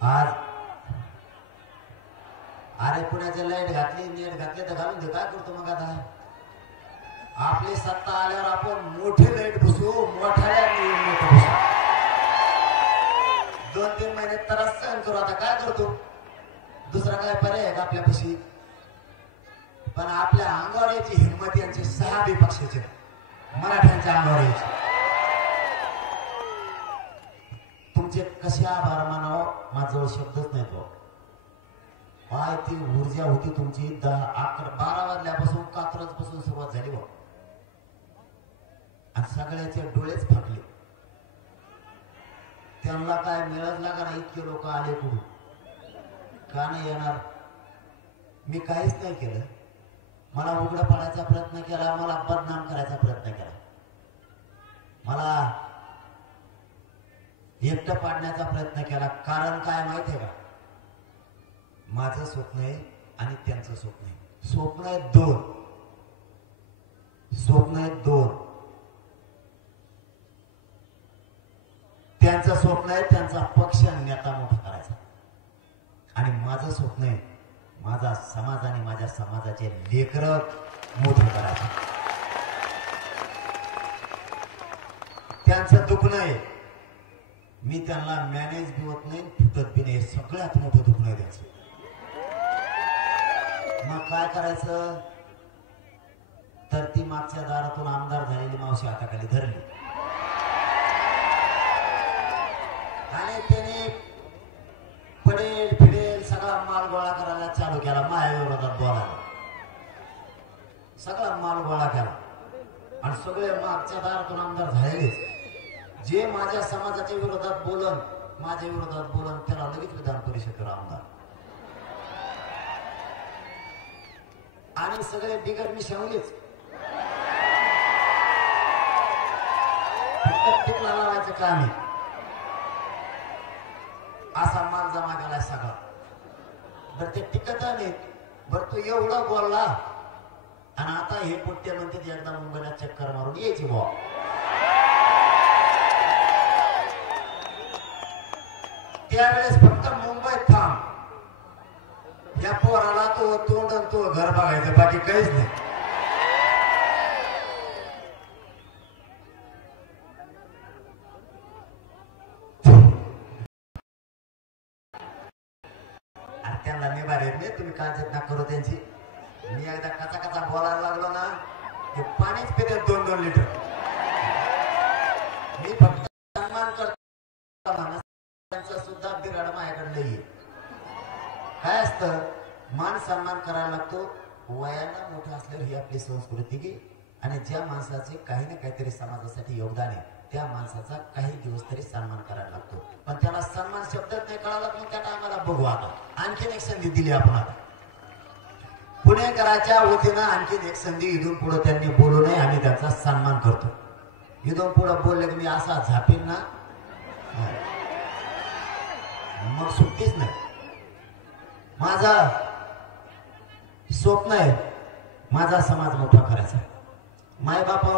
आज अरे पुण्याची लाईट घातली नेट घातले तर घालून दे, काय करतो मग आता? आपली सत्ता आल्यावर आपण मोठे लाईट बसू, मोठ्या बसू. 2-3 महिने त्रास सहन करू. आता काय करतो? दुसरा काय पर्याय आहे का आपल्यापाशी? पण आपल्या अंगावर याची हिंमत यांची 6 विपक्षाचे मराठ्यांच्या अंगावर यायची. तुमचे कसे आभार मानावं माझ्याजवळ शब्दच नाही. तो काय ती ऊर्जा होती तुमची. 10, 11, 12 वाजल्यापासून कात्रज पासून सुरुवात झाली बा. आणि सगळ्याचे डोळेच फाकले. त्यांना काय मिळत लागा ना, इतके लोक आले कुठून, का नाही येणार? मी काहीच नाही केलं. मला उघडं पाडायचा प्रयत्न केला, मला बदनाम करायचा प्रयत्न केला, मला एकटं पाडण्याचा प्रयत्न केला. कारण काय माहिती आहे का? माझं स्वप्न आहे आणि त्यांचं स्वप्न आहे. स्वप्न आहे 2. स्वप्न आहे 2. त्यांचं स्वप्न आहे त्यांचा पक्ष नेता मोठा करायचा, आणि माझं स्वप्न आहे माझा समाज आणि माझ्या समाजाचे लेकरं मोठं करायचं. त्यांचं दुखणं आहे. मी त्यांना मॅनेज बी होत नाही, फुटत बी नाही. सगळ्यात मोठं दुखणं आहे त्यांचं. मग काय करायचं? तर ती मागच्या दारातून आमदार झालेली मावशी हाताखाली धरली आणि त्याने पडेल फिडेल सगळा माल गोळा करायला चालू केला. माझ्या विरोधात बोलायला सगळा माल गोळा केला. आणि सगळे मागच्या दारातून आमदार झालेलेच. जे माझ्या समाजाच्या विरोधात बोलन, माझ्या विरोधात बोलन, त्याला लगेच विधान परिषदेवर आमदार. आणि सगळे बिगर मी शावलेच. टिकला लावायचं काम आहे. असा माल जमा केलाय सगळा. बरं ते टिकत नाहीत. बरं तो एवढा बोलला आणि आता हे पोट्टे म्हणते एकदा मुंबईला चक्कर मारून यायची बुवा. त्यावेळेस फक्त मुंबईत थांब. या पोराला तो तोंड तो घर बघायचं, बाकी काहीच नाही. त्यांना निभार येत नाही. तुम्ही काळजी ना करू त्यांची. मी एकदा कचा कचा बोलायला लागलो ना, ते पाणीच पिते 2-2 लिटर. मी फक्त सन्मान करतो, त्यांचा सुद्धा बिघाड माझ्याकडे नाहीये. काय असतं? मान सन्मान करायला लागतो. वयानं मोठं असल्यावर ही आपली संस्कृती की. आणि ज्या माणसाचे काही ना काहीतरी समाजासाठी योगदान आहे त्या माणसाचा काही दिवस तरी सन्मान करायला लागतो. पण त्याला सन्मान शब्दात नाही कळाला, मग त्या टायमाला बघू. आता आणखीन एक संधी दिली आपण. आता पुणेकराच्या वतीनं आणखीन एक संधी. इथून पुढे त्यांनी बोलू नये, आम्ही त्यांचा सन्मान करतो. इथून पुढे बोलले की मी असा झापीन ना, मग सुट्टीच नाही. माझा स्वप्न आहे माझा समाज मोठा करायचा. माय बापा